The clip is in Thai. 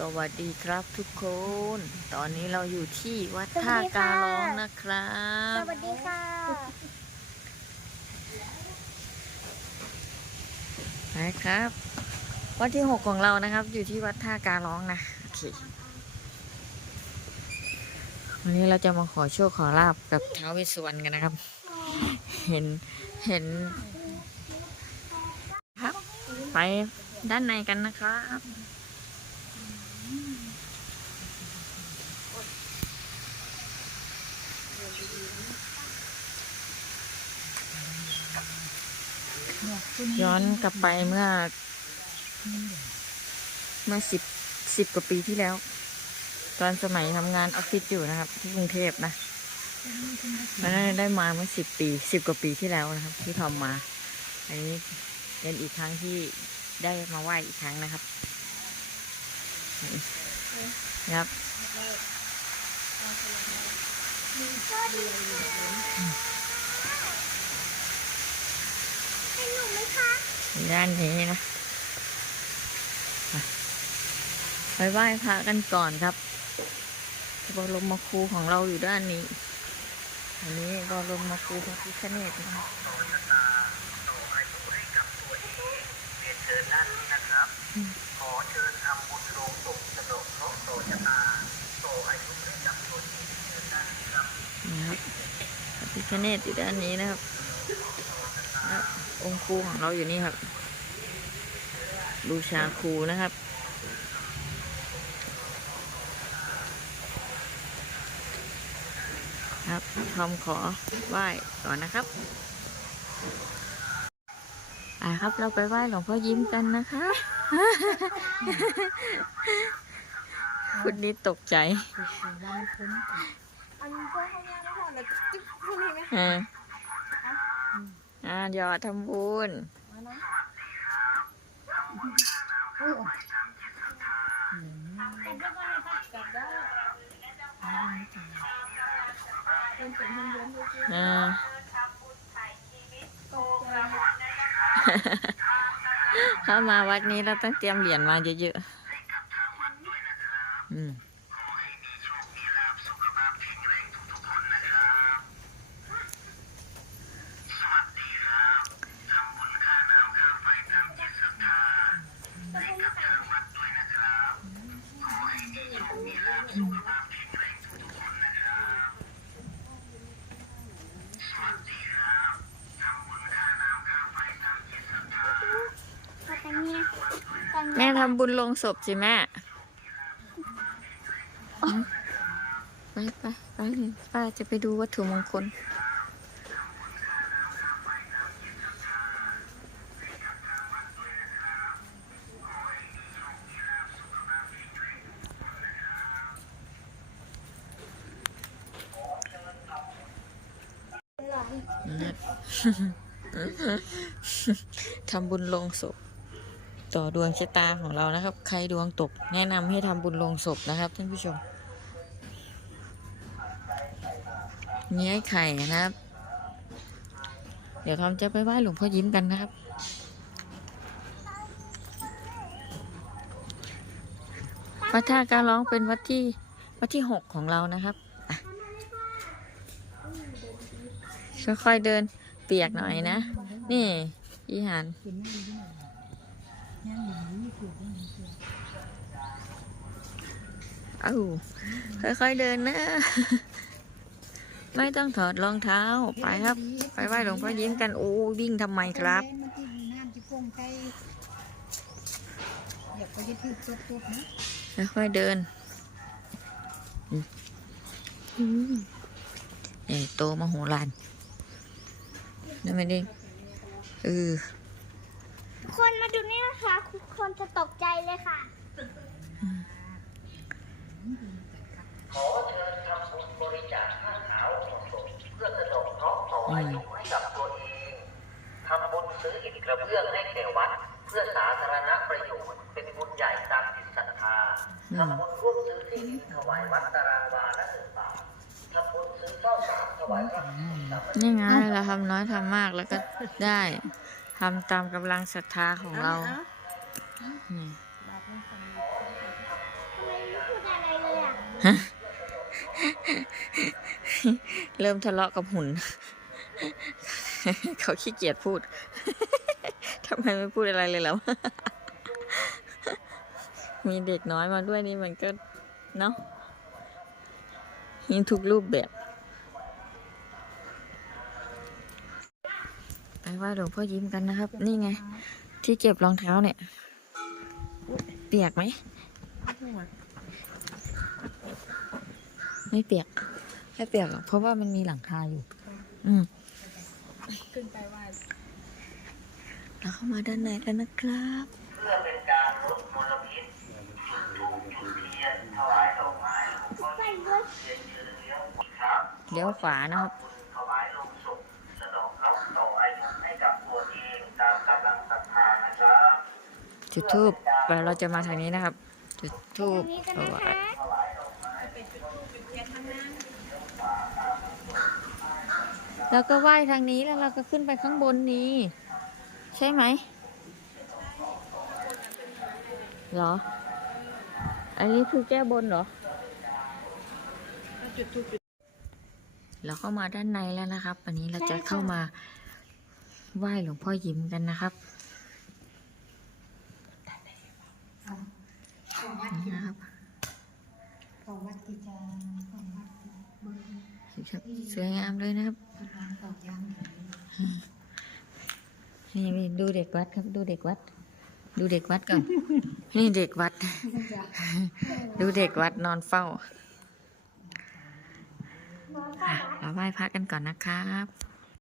สวัสดีครับทุกคน ตอนนี้เราอยู่ที่วัดท่าการร้องนะครับ สวัสดีค่ะ นะครับ วันที่หกของเรานะครับ อยู่ที่วัดท่าการร้องนะ โอเค วันนี้เราจะมาขอโชคขอลาบกับเท้าวเวสสวรรณกันนะครับ เห็น เห็น ครับ ไปด้านในกันนะครับ ย้อนกลับไปเมื่อ เมื่อสิบสิบกว่าปีที่แล้ว ตอนสมัยทำงานออฟฟิศอยู่นะครับ ที่กรุงเทพนะตอนนั้นได้มาเมื่อสิบปีสิบกว่าปีที่แล้วนะครับ ที่ทอมมา อันนี้เป็นอีกครั้งที่ได้มาไหว้อีกครั้งนะครับครับ ให้หนูไหมคะ ด้านนี้นะไปไหว้พระกันก่อนครับบรมครูของเราอยู่ด้านนี้ อันนี้บรมครูพระพิฆเนศนะครับขอเชิญทำบุญโลงศพสะดอกเคราะห์ต่อชะตาต่ออายุให้กับตัวเองเชิญด้านนี้ครับนะครับพระพิฆเนศอยู่ด้านนี้นะครับแล้ว องค์ครูของเราอยู่นี่ครับ บูชาครูนะครับ ครับทอมขอไหว้ก่อนนะครับอ่าครับเราไปไหว้หลวงพ่อยิ้มกันนะคะ คุณนี่ตกใจอันนี้ก็ข้างล่างไม่พอแล้วจิ๊บข้างนี้ไหม อ่าอ่าหยอดทำบุญจับได้ไหมคะจับได้เป็นเป็นเดือนๆดูสิอ่าตกใจถ้ามาวัดนี้เราต้องเตรียมเหรียญมาเยอะๆำบุญลงศพสิแม่อืมไปไปไปป้าจะไปดูวัตถุมงคล ทำบุญลงศพ ต่อดวงชะตาของเรานะครับ ใครดวงตก แนะนำให้ทำบุญลงศพนะครับท่านผู้ชมนี่ไอ้ไข่นะครับ เดี๋ยวทอมจะไปไหว้หลวงพ่อยิ้มกันนะครับ วัดท่าการร้องเป็นวัดที่วัดที่หกของเรานะครับค่อยๆเดินเปียกหน่อยนะ นี่อีหาน เอ้าค่อยๆเดินนะ ไม่ต้องถอดรองเท้า ไปครับ ไปไหว้หลวงพ่อยิ้มกัน โอ้วิ่งทำไมครับค่อยๆเดินอืมอืมเอ้โตมาโหฬารนั่นไม่ได้เออ คนมาดูนี่นะคะทุกคนจะตกใจเลยค่ะ ขอเชิญทำบุญบริจาคผ้าขาวของศพเพื่อสะดอกเคราะห์ต่ออายุให้กับตัวเองทำบุญซื้ออิฐกระเบื้องให้แก่วัด เพื่อสาธารณประโยชน์เป็นบุญใหญ่ตามจิตศรัทธาทำบุญร่วมซื้อที่ดินถวายวัดตารางวาละหนึ่งบาททำบุญซื้อข้าวสารถวายพระสงฆ์สามเณรนี่ไงเราทำน้อยทำมากแล้วก็ได้ ทำตามกำลังศรัทธาของเรานี่เริ่มทะเลาะกับหุ่น เขาขี้เกียจพูด ทำไมไม่พูดอะไรเลยแล้ว มีเด็กน้อยมาด้วยนี่มันก็ เนาะมีทุกรูปแบบ ไปไหว้หลวงพ่อยิ้มกันนะครับ นี่ไง ที่เก็บรองเท้าเนี่ย เปียกไหม ไม่เปียกไม่เปียกหรอกเพราะว่ามันมีหลังคาอยู่ อืมขึ้นไปไหว้เราเข้ามาด้านในแล้วนะครับเพื่อเป็นการลดมลพิษจุดธูปจุดเทียนถวายดอกไม้หลวงพ่อใส่ด้วยเรียนเชิญเลี้ยงครับเลี้ยวขวานะครับ จุดทูบเราจะมาทางนี้นะครับ จุดทูบอันนี้แล้วก็ไหว้ทางนี้แล้วเราก็ขึ้นไปข้างบนนี้ ใช่ไหมเหรอ อันนี้คือแก้บนเหรอจุดทูปจุดเราเข้ามาด้านในแล้วนะครับอันนี้เราจะเข้ามาไหว้หลวงพ่อยิ้มกันนะครับ ของวัด นี่นะครับ ของวัดกิจาของวัดเบิ่ง สวยงามเลยนะครับ นี่ดูเด็กวัดครับ ดูเด็กวัด ดูเด็กวัดก่อน นี่เด็กวัด ดูเด็กวัดนอนเฝ้าเราไหว้พระกันก่อนนะครับ